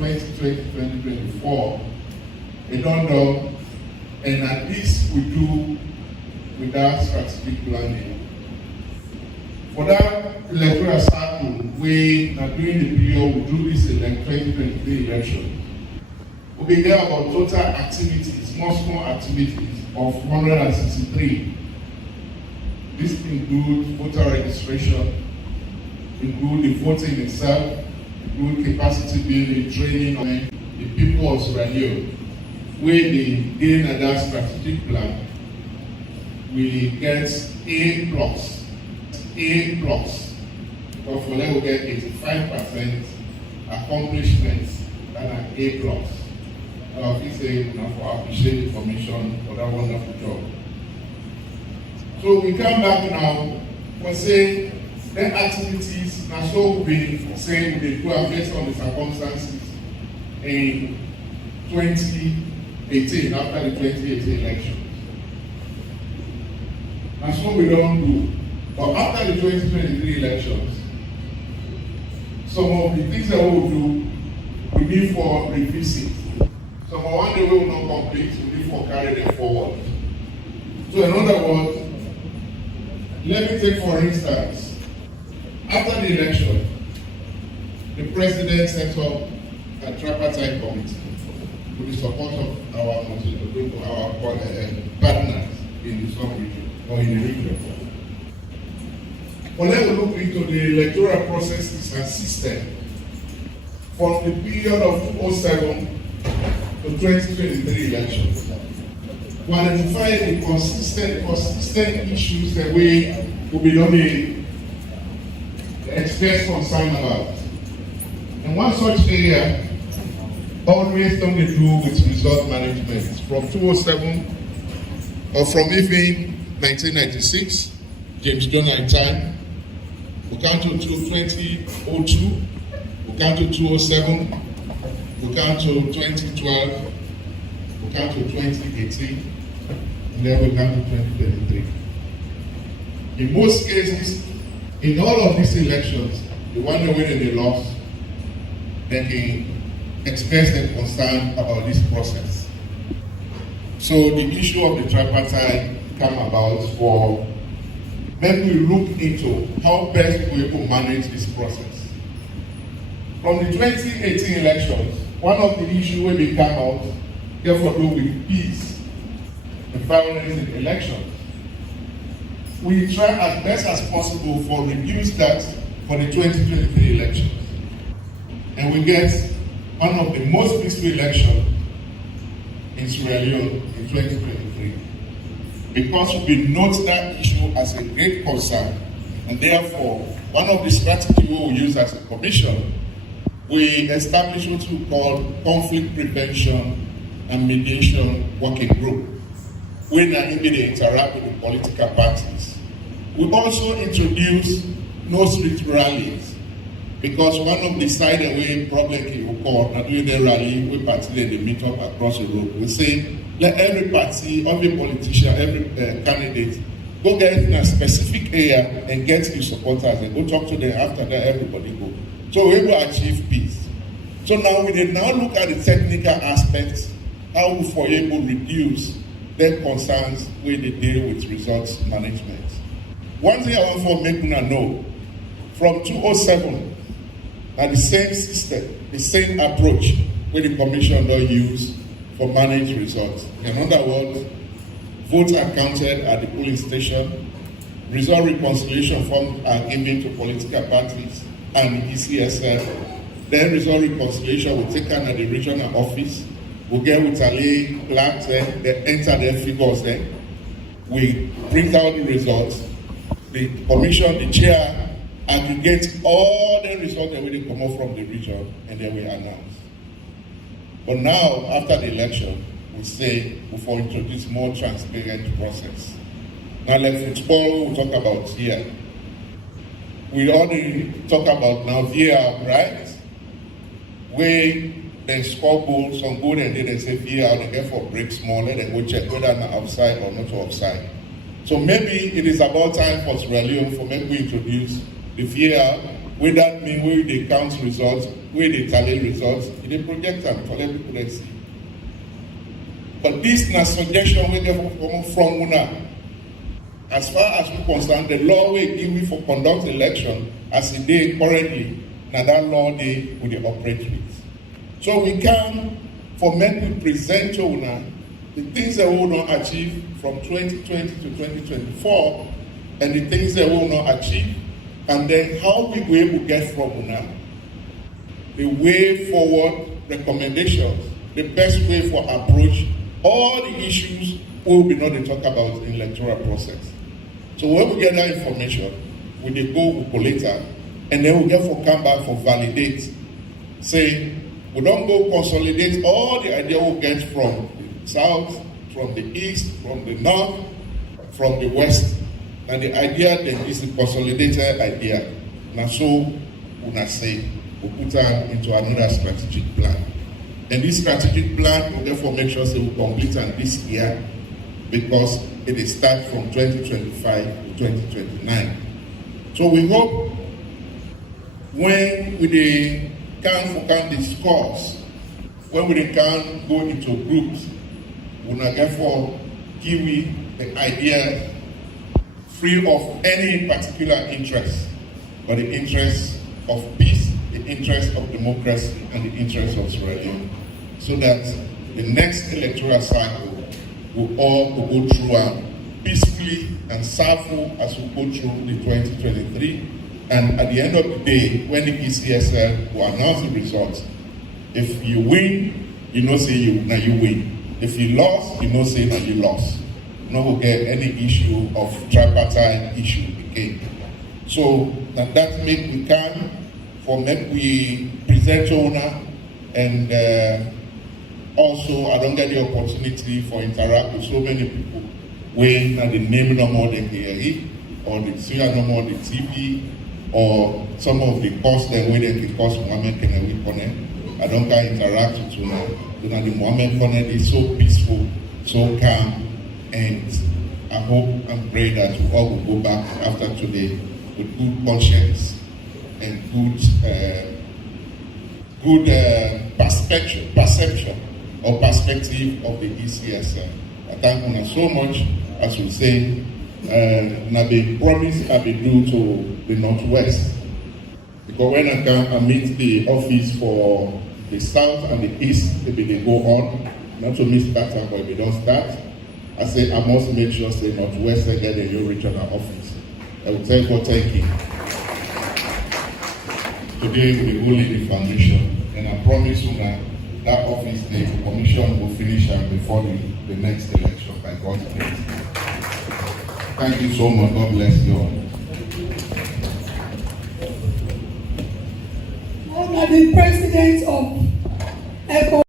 2020-2024, we don't know, and at least we do without strategic planning. For that electoral cycle, we are doing the period we do this 2023 election. We will get about total activities, more small activities of 163. This includes voter registration, include the voting itself, include capacity building, training on the people of Sierra Leone. Where they gain that strategic plan, we get A+. But for them we get 85% accomplishments that are A+. I say for appreciate the commission for that wonderful job. So we come back now for say the activities now so we saying we do based on the circumstances in 2018 after the 2018 elections. And so we don't do. But after the 2023 elections, some of the things that we will do, we need for revisit. Some of one day we will not complete, we need for carry them forward. So in other words, let me take for instance, after the election, the president set up a tripartite committee with the support of our partners in the sub-region or in the region. But let's look into the electoral processes and system from the period of 2007 to 2023 elections. We identify the consistent issues that we will be only express concern about. And one such area always something to do with result management. From 2007 or from even 1996, James Jonah time, we come to 2002, we come to 2007, we come to 2012, we come to 2018, and then we come to 2023. In most cases, in all of these elections, the one that winning they lost, then they expressed their concern about this process. So the issue of the tripartite came about for then we look into how best we will manage this process. From the 2018 elections, one of the issues we became out, therefore do with peace and violence in elections. We try as best as possible for reduce that for the 2023 elections. And we get one of the most peaceful elections in Sierra Leone in 2023. Because we note that issue as a great concern, and therefore, one of the strategies we will use as a commission, we establish what we call conflict prevention and mediation working group, where they interact with the political parties. We also introduce no street rallies, because one of the side away problem we call, and during the rally, we participate, they meet up across the road. We say, let every party, every politician, every candidate go get in a specific area and get your supporters and go talk to them. After that, everybody go. So we will achieve peace. So now we now look at the technical aspects, how we for able to reduce their concerns when they deal with results management. One thing I want to make you know, from 2007, and the same system, the same approach where the commission don't use for managed results. In other words, votes are counted at the polling station, result reconciliation forms are given to political parties and the ECSF, then result reconciliation will take at the regional office, we'll get with a clerks there, they enter their figures there, we print out the results, the commission, the chair, aggregate all the results that will come out from the region and then we announce. But now, after the election, we say we will introduce more transparent process. Now, like football, we'll talk about here. We already talk about now VAR, right? Where they score goals, some goal, and then they say VAR, they get for break small, and then go check whether they're outside or not outside. So maybe it is about time for Sierra Leone for maybe we introduce the VAR Wey that mean wey dey count results, wey dey tally results, e dey project am for let people dey see. But this na suggestion wey dey come from una. As far as we concern, the law wey give we for conduct election as e dey currently, na that law dey we dey operate with. So we come for make we present to una the things that we will not achieve from 2020 to 2024, and the things that we will not achieve, and then how we will able get from una the way forward recommendations, the best way for approach all the issues we will be not to talk about in electoral process. So when we get that information, we dey go, we collate am, and then we get for come back for validate. Say, we don't go consolidate all the idea we get from the south, from the east, from the north, from the west. And the idea then is the consolidated idea. Now so, we say, we put them into another strategic plan. And this strategic plan will therefore make sure that we complete it this year, because it is start from 2025 to 2029. So we hope when we can discuss, when we can go into groups, we will therefore give you the idea free of any particular interest, but the interest of peace, the interest of democracy, and the interest of sovereignty, so that the next electoral cycle will all go through peacefully and safely as we go through the 2023. And at the end of the day, when the ECSL will announce the results, if you win, you know say you win. If you lost, you know say that you lost. No will get any issue of tripartite issue again. So that make we can for make we present to owner, and also I don't get the opportunity for interact with so many people when the name no more than hear or the see no more the TV, or some of the costs that when they cost Mohammed Kenawi Connect. I don't can interact with you now. The Mohammed Connect is so peaceful, so calm, and I hope and pray that we all will go back after today with good conscience and good perception or perspective of the ECSL. I thank you so much, as we say, na the promise I be do to the Northwest. Because when I come and meet the office for the South and the East, maybe they go on, not to miss that time, but if they don't start, I say I must make sure the Northwest get a new regional office. I will tell God thank you. Today we will lay the foundation, and I promise you that office, the commission will finish before the next election by God's grace. Thank you so much. God bless you all. I'm the president of ECHO.